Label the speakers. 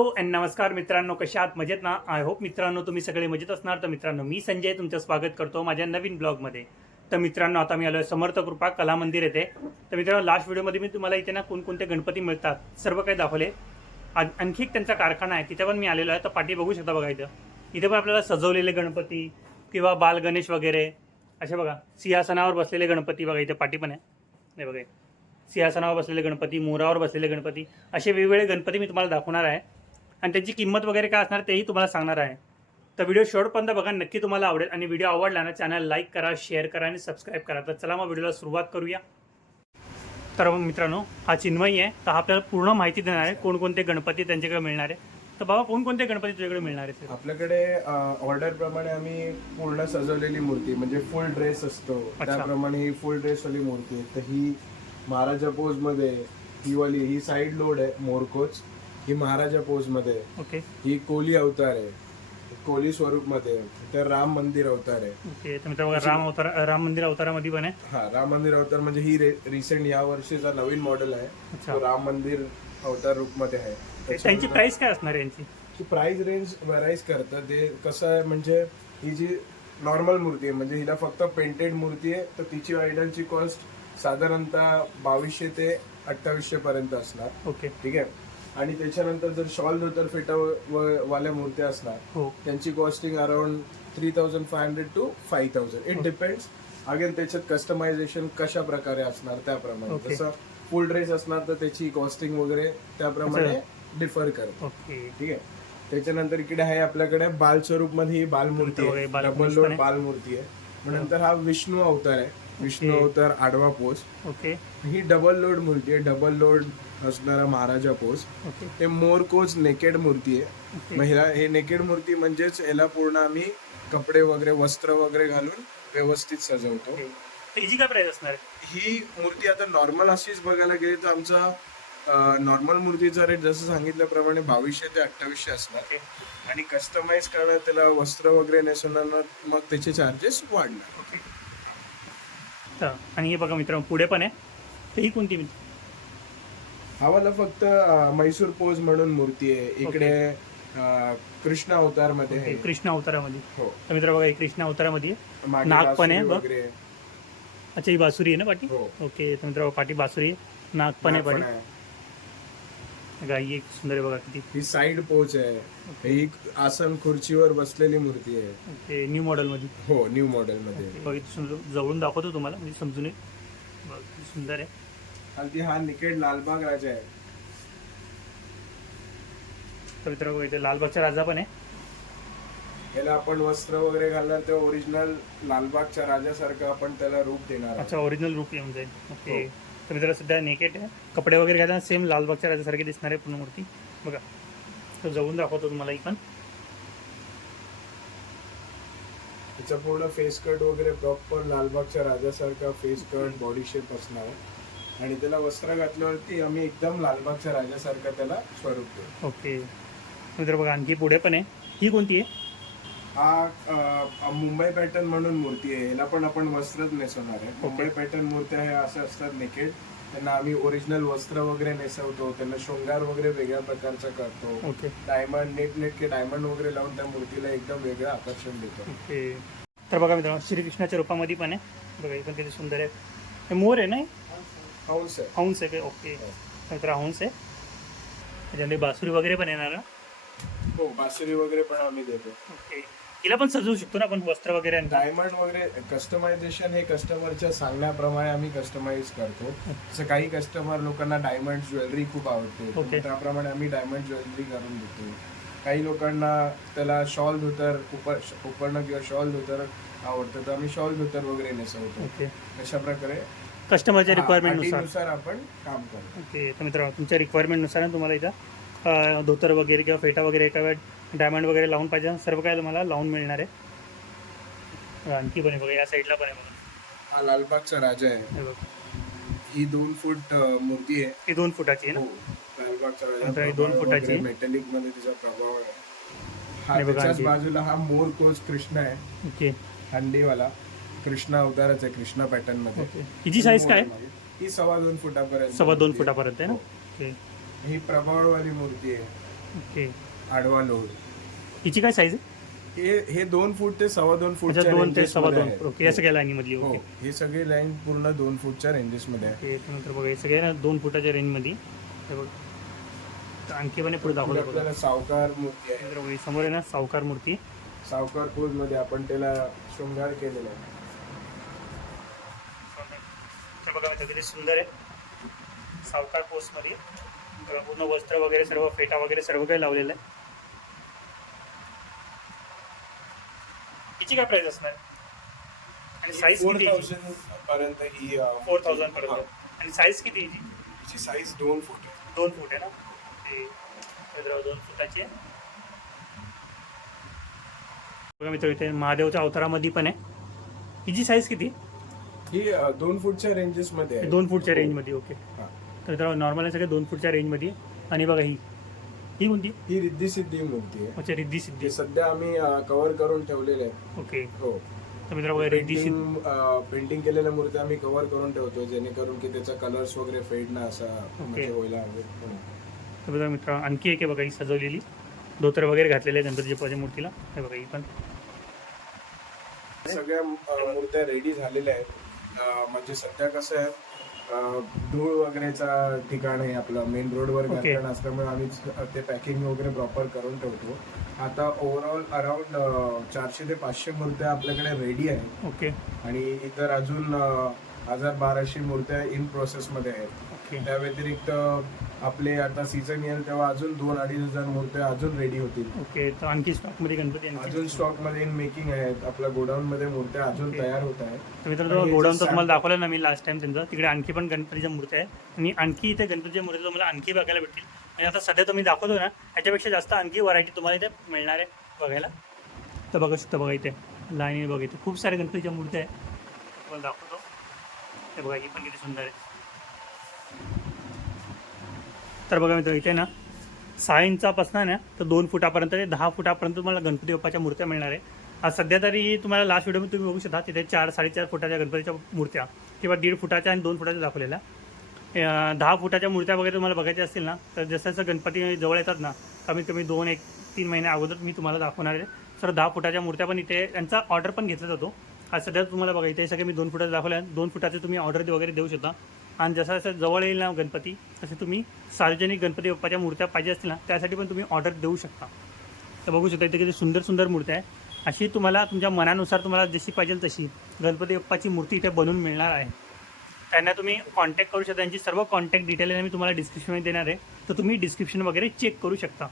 Speaker 1: Hello and नमस्कार मित्रांनो कशा आहात? मजेत ना? आय होप मित्रांनो तुम्ही सगळे मजेत असणार. तर मित्रांनो मी संजय तुमचं स्वागत करतो माझ्या नवीन ब्लॉगमध्ये. तर मित्रांनो आता मी आलो आहे समर्थ कृपा कला मंदिर येथे. तर मित्रांनो लास्ट व्हिडिओमध्ये मी तुम्हाला इथे ना कोणकोणते गणपती मिळतात सर्व काही दाखवले. आणखी एक त्यांचा कारखाना आहे तिथे पण मी आलेलो आहे. तर पाठी बघू शकता बघा इथं. इथे पण आपल्याला सजवलेले गणपती किंवा बाल गणेश वगैरे. असे बघा सिंहासनावर बसलेले गणपती बघा इथे पाठी पण आहे. नाही बघा सिंहासनावर बसलेले गणपती मोरावर बसलेले गणपती. असे वेगवेगळे गणपती मी तुम्हाला दाखवणार आहे. आणि त्यांची किंमत वगैरे काय असणार तेही तुम्हाला सांगणार आहे. तर व्हिडिओ शेवटपर्यंत बघा नक्की तुम्हाला आवडेल आणि व्हिडिओ आवडला ना चॅनल लाईक करा शेअर करा आणि सबस्क्राईब करा. तर चला मग व्हिडिओला सुरुवात करूया. तर मग मित्रांनो हा चिन्मयी आहे. तर हा आपल्याला पूर्ण माहिती देणार आहे कोणकोणते गणपती त्यांच्याकडे मिळणार आहे. तर बाबा कोणकोणते गणपती तुझ्याकडे मिळणार आहेत
Speaker 2: आपल्याकडे ऑर्डर प्रमाणे आम्ही पूर्ण सजवलेली मूर्ती म्हणजे फुल ड्रेस असतो. त्याप्रमाणे ही फुल ड्रेस वाली मूर्ती आहे. तर ही महाराजा पोजमध्ये ही वाली ही साईड लोड आहे मोरकोच ही महाराजा पोजमध्ये आहे.
Speaker 1: ओके.
Speaker 2: ही कोली अवतार आहे. कोली स्वरूपमध्ये आहे. तर राम मंदिर अवतार आहे.
Speaker 1: ओके तर मित्र बघा राम अवतार राम मंदिर अवतारामध्ये पण आहे.
Speaker 2: हा राम मंदिर अवतार म्हणजे ही रिसेंट या वर्षीचा नवीन मॉडेल आहे.
Speaker 1: अच्छा.
Speaker 2: तो राम मंदिर अवतार रूपमध्ये आहे
Speaker 1: त्यांची प्राइस काय असणार आहे यांची?
Speaker 2: की प्राइस रेंज व्हराईज करतं. ते कसं आहे म्हणजे ही जी नॉर्मल मूर्ती आहे म्हणजे हिला फक्त पेंटेड मूर्ती आहे तर तिची आयडलची कॉस्ट साधारणतः बावीसशे ते अठ्ठावीसशे पर्यंत असणार.
Speaker 1: ओके.
Speaker 2: ठीक आहे? आणि त्याच्यानंतर जर शॉल धोतर फेटा वाल्या मूर्त्या असणार
Speaker 1: हो.
Speaker 2: त्यांची costing around three thousand five hundred to five thousand it depends again त्याच्यात कस्टमायझेशन कशा प्रकारे असणार त्याप्रमाणे. जसं फुल ड्रेस असणार तर त्याची कॉस्टिंग वगैरे त्याप्रमाणे डिफर करतो.
Speaker 1: ओके
Speaker 2: ठीक आहे? त्याच्यानंतर इकडे आहे आपल्याकडे बाल स्वरूपमध्ये ही बालमूर्ती आहे.
Speaker 1: बाल-
Speaker 2: डबल लोड
Speaker 1: आहे.
Speaker 2: बालमूर्ती आहे. नंतर हा विष्णू अवतार आहे. विष्णू. अवतार आडवा पोज
Speaker 1: ओके
Speaker 2: ही डबल लोड मूर्ती आहे. डबल लोड असणारा महाराजा
Speaker 1: ओके
Speaker 2: हे मोर कोच नेकेड मूर्ती आहे. महिला हे नेकेड मूर्ती म्हणजेच याला पूर्ण आम्ही कपडे वगैरे वस्त्र वगैरे घालून व्यवस्थित सजवतो.
Speaker 1: ओके. तर हिची काय प्राइस असणार आहे?
Speaker 2: ही मूर्ती आता नॉर्मल अशीच बघायला गेली तर आमचा नॉर्मल मूर्तीचा रेट जसं सांगितल्याप्रमाणे बावीसशे ते अठ्ठावीसशे असणार. आणि कस्टमाइज करणं त्याला वस्त्र वगैरे नेसवणार मग त्याचे चार्जेस वाढणार.
Speaker 1: आणि हे बघा मित्रांनो पुढे पण आहे. तर ही कोणती मित्र?
Speaker 2: हवाला फक्त अं, म्हैसूर पोज म्हणून मूर्ती आहे. इकडे अं, कृष्ण अवतारमध्ये आहे.
Speaker 1: कृष्ण अवतारामध्ये.
Speaker 2: हो.
Speaker 1: तर मित्र बघा हे कृष्ण अवतारामध्ये आहे.
Speaker 2: मागे
Speaker 1: नाग पण आहे
Speaker 2: बासुरी
Speaker 1: बघ.
Speaker 2: वगैरे.
Speaker 1: अच्छा ही बासुरी आहे ना पाठी
Speaker 2: हो.
Speaker 1: ओके तर मित्र पाठी बासुरी आहे. नाग पण आहे
Speaker 2: नाग पण
Speaker 1: पाठी
Speaker 2: आहे.
Speaker 1: ही एक सुंदर आहे बघा किती.
Speaker 2: ही साईड पोच आहे. ही आसन खुर्चीवर बसलेली मूर्ती आहे.
Speaker 1: ओके न्यू मॉडेलमध्ये
Speaker 2: हो न्यू मॉडेल मध्ये.
Speaker 1: बघा इथे सुंदर. जवळून दाखवतो तुम्हाला म्हणजे समजून येईल. बघा किती सुंदर आहे.
Speaker 2: अगदी हा निकेट लालबाग राजा आहे.
Speaker 1: तर इथे लालबागचा राजा पण आहे.
Speaker 2: याला आपण वस्त्र वगैरे घालणार तेव्हा ओरिजिनल लालबागच्या राजासारखं आपण त्याला रूप देणार.
Speaker 1: अच्छा ओरिजिनल रूप येऊन जाईल ओके.
Speaker 2: हो.
Speaker 1: तर मित्र सध्या नेकेट आहे. कपडे वगैरे घालताना सेम लालबागच्या राजासारखे दिसणार आहे पूर्ण मूर्ती बघा. तर जवळून दाखवतो तुम्हाला ही पण
Speaker 2: त्याचा पूर्ण फेस कट वगैरे प्रॉपर लालबागच्या राजासारखा फेस कट बॉडी शेप असणार आहे. आणि त्याला वस्त्र घातल्यावरती आम्ही एकदम लालबागच्या राजासारखा त्याला स्वरूप देऊ.
Speaker 1: ओके मित्र बघा आणखी पुढे पण आहे. ही कोणती आहे?
Speaker 2: हा मुंबई पॅटर्न म्हणून मूर्ती आहे. याला पण आपण वस्त्रच नेसवणार आहे. मुंबई पॅटर्न मूर्त्या हे असे असतात नेकेड त्यांना आम्ही ओरिजिनल वस्त्र वगैरे नेसवतो. त्यांना शृंगार वगैरे वेगळ्या प्रकारचा करतो.
Speaker 1: ओके.
Speaker 2: डायमंड नेट नेटके डायमंड वगैरे लावून त्या मूर्तीला एकदम वेगळं आकर्षण देतो.
Speaker 1: तर बघा मित्रांनो श्रीकृष्णाच्या रूपामध्ये पण आहे. बघा हे पण किती सुंदर आहे. हे मोर आहे ना हे?
Speaker 2: हौस आहे.
Speaker 1: हंस आहे ओके. मित्र हंस आहे. त्याच्यामध्ये बासुरी वगैरे पण येणार ना?
Speaker 2: हो बासुरी वगैरे पण आम्ही देतो.
Speaker 1: ओके. हिला पण सजवू शकतो ना आपण वस्त्र वगैरे आणून.
Speaker 2: डायमंड वगैरे कस्टमायझेशन हे कस्टमरच्या सांगण्याप्रमाणे आम्ही कस्टमाइज करतो. जसं काही कस्टमर लोकांना डायमंड ज्वेलरी खूप आवडते.
Speaker 1: Okay.
Speaker 2: तर त्याप्रमाणे आम्ही डायमंड ज्वेलरी करून देतो. काही लोकांना त्याला शॉल धोतर उपर उपरणं किंवा शॉल धोतर आवडतं तर आम्ही शॉल धोतर वगैरे नेसवतो.
Speaker 1: ओके
Speaker 2: अशा प्रकारे
Speaker 1: कस्टमरच्या रिक्वायरमेंटनुसार
Speaker 2: नुसार. आपण काम करतो.
Speaker 1: ओके तर मित्रांनो तुमच्या रिक्वायरमेंटनुसार ना तुम्हाला इथं धोतर वगैरे किंवा फेटा वगैरे किंवा डायमंड वगैरे लावून पाहिजे सर्व काय तुम्हाला लावून मिळणार आहे. आणखी पण आहे बघा या साईडला पण आहे बघा.
Speaker 2: हा लालबागचा राजा आहे.
Speaker 1: हे
Speaker 2: ही दोन फूट मूर्ती आहे.
Speaker 1: ही दोन फुटाची आहे ना?
Speaker 2: हो लालबागचा
Speaker 1: ही दोन फुटाची.
Speaker 2: मेटॅलिकमध्ये तिचा प्रभाव आहे. हा त्याच्याच. बाजूला हा मोर कोच कृष्ण आहे.
Speaker 1: ओके.
Speaker 2: हंडीवाला. कृष्ण अवतारच आहे कृष्ण
Speaker 1: पॅटर्नमध्ये. हिची साईज काय?
Speaker 2: ही सव्वा दोन फुटापर्यंत
Speaker 1: सव्वा दोन. फुटापर्यंत आहे ना?
Speaker 2: हो.
Speaker 1: ओके
Speaker 2: प्रभाववाली मूर्ती आहे.
Speaker 1: ओके.
Speaker 2: आडवा लोड
Speaker 1: हिची काय साईज आहे?
Speaker 2: हे हे दोन फूट ते सव्वा दोन
Speaker 1: अच्छा
Speaker 2: फूटच्या
Speaker 1: दोन ते
Speaker 2: ranges
Speaker 1: सव्वा
Speaker 2: मध्ये
Speaker 1: दोन. ओके या सगळ्या लाईनीमधली
Speaker 2: हो
Speaker 1: ओके.
Speaker 2: ही सगळी लाईन पूर्ण दोन फूटच्या रेंजेस मध्ये आहे.
Speaker 1: ओके त्यानंतर बघा हे सगळे ना दोन फुटाच्या रेंजमध्ये हे बघ तर आणखी पण हे पुढे
Speaker 2: पुढे
Speaker 1: दाखवलं बघा.
Speaker 2: आपल्याला सावकार मूर्ती आहे.
Speaker 1: त्यानंतर बघा, हे समोर आहे ना सावकार मूर्ती.
Speaker 2: सावकार पोजमध्ये आपण त्याला शृंगार केलेला आहे.
Speaker 1: हे बघा मित्र किती सुंदर आहे. सावकार पोस्टमध्ये बघा, पूर्ण वस्त्र वगैरे सर्व फेटा वगैरे सर्व काही लावलेलं आहे. हिची काय प्राइस असणार? आणि साईज
Speaker 2: फोर
Speaker 1: किती
Speaker 2: थाउजंड पर्यंत ही
Speaker 1: फोर थाउजंड पर्यंत. आणि साईज किती हिची
Speaker 2: साईज दोन फूट आहे.
Speaker 1: दोन फूट आहे ना? ते दोन फुटाची आहे. बघा मित्र इथे महादेवच्या अवतारामध्ये पण आहे. हिची साईज किती?
Speaker 2: ही अ, दोन फूटच्या रेंजेस मध्ये आहे.
Speaker 1: दोन फूटच्या रेंजमध्ये ओके.
Speaker 2: हा.
Speaker 1: तर मित्रांनो नॉर्मल आहे सगळे दोन फूटच्या रेंजमध्ये आणि बघा ही. ही कोणती?
Speaker 2: ही रिद्धी सिद्धी मूर्ती आहे.
Speaker 1: अच्छा रिद्धी सिद्धी.
Speaker 2: हे सध्या आम्ही कव्हर करून ठेवलेले आहे
Speaker 1: ओके.
Speaker 2: हो.
Speaker 1: तर रिद्धी सिद्धी.
Speaker 2: पेंटिंग केलेल्या मूर्त्या आम्ही कव्हर करून ठेवतो जेणेकरून की त्याचा कलर्स वगैरे फेड ना असा म्हणजे व्हायला हवे म्हणून.
Speaker 1: तर बघा आणखी एक आहे बघा ही सजवलेली. धोतर वगैरे घातलेले आहे गणपती बाप्पाच्या मूर्तीला. हे बघा ही पण.
Speaker 2: सगळ्या मूर्त्या रेडी झालेल्या आहेत. म्हणजे सध्या कसं आहे धूळ वगैरेचा ठिकाण आहे आपलं मेन रोडवर. घातलेलं असल्यामुळे आम्ही ते पॅकिंग वगैरे प्रॉपर करून ठेवतो. आता ओव्हरऑल अराउंड चारशे ते पाचशे मूर्त्या आपल्याकडे रेडी आहेत.
Speaker 1: ओके
Speaker 2: आणि इतर अजून हजार बाराशे मूर्त्या इन प्रोसेसमध्ये आहेत. त्या व्यतिरिक्त आपले आता सीझन येईल तेव्हा अजून दोन अडीच हजार मूर्त्या अजून रेडी होतील.
Speaker 1: ओके तर आणखी स्टॉकमध्ये गणपती आणखी
Speaker 2: अजून स्टॉकमध्ये इन मेकिंग आहेत. आपल्या गोडाऊन मध्ये मूर्त्या अजून
Speaker 1: Okay.
Speaker 2: तयार होत आहेत.
Speaker 1: तर मित्रांनो
Speaker 2: आणि जे
Speaker 1: गोडाऊनचं तुम्हाला
Speaker 2: sample-
Speaker 1: दाखवलं ना मी लास्ट टाइम त्यांचं. तिकडे आणखी पण गणपतीच्या मूर्त्या आहेत. आणि आणखी इथे गणपतीच्या मूर्त्या तुम्हाला आणखी बघायला भेटतील. आणि आता सध्या तुम्ही दाखवतो ना याच्यापेक्षा जास्त आणखी व्हरायटी तुम्हाला इथे मिळणार आहे बघायला. तर बघू शकता बघा इथे. लाईनी बघा इथे. खूप साऱ्या गणपतीच्या मूर्त्या आहेत. तुम्हाला दाखवतो. ते बघा ही पण किती सुंदर आहे. तर बघा मित्र इथे ना सहा इंचापासून ना तर दोन फुटापर्यंत ते दहा फुटापर्यंत तुम्हाला गणपती बाप्पाच्या मूर्त्या मिळणार आहे. सध्या तरी तुम्हाला लास्ट व्हिडिओमध्ये तुम्ही बघू शकता तिथे चार साडेचार फुटाच्या गणपतीच्या मूर्त्या किंवा दीड फुटाच्या आणि दोन फुटाच्या दाखवलेल्या. दहा फुटाच्या मूर्त्या वगैरे तुम्हाला बघायच्या असतील ना तर जसं जसं गणपती जवळ येतात ना कमीत कमी दोन एक तीन महिन्या अगोदर मी तुम्हाला दाखवणार आहे. सर दहा फुटाच्या मूर्त्या पण इथे यांचा ऑर्डर पण घेतला जातो. आज सध्या तुम्हाला बघा इथे सगळे मी दोन फुटाचे दाखवल्या दोन फुटाचे तुम्ही ऑर्डर वगैरे देऊ शकता. आणि जसं जसं जवळ येईल ना गणपती तसे तुम्ही सार्वजनिक गणपती बाप्पाच्या मूर्त्या पाहिजे असतील ना त्यासाठी पण तुम्ही ऑर्डर देऊ शकता. तर बघू शकता इथे किती सुंदर सुंदर मूर्त्या आहे. अशी तुम्हाला तुमच्या मनानुसार तुम्हाला जशी पाहिजे तशी गणपती बाप्पाची मूर्ती इथे बनवून मिळणार आहे. त्यांना तुम्ही कॉन्टॅक्ट करू शकता. त्यांची सर्व कॉन्टॅक्ट डिटेल मी तुम्हाला डिस्क्रिप्शनमध्ये देणार आहे. तर तुम्ही डिस्क्रिप्शन वगैरे चेक करू शकता.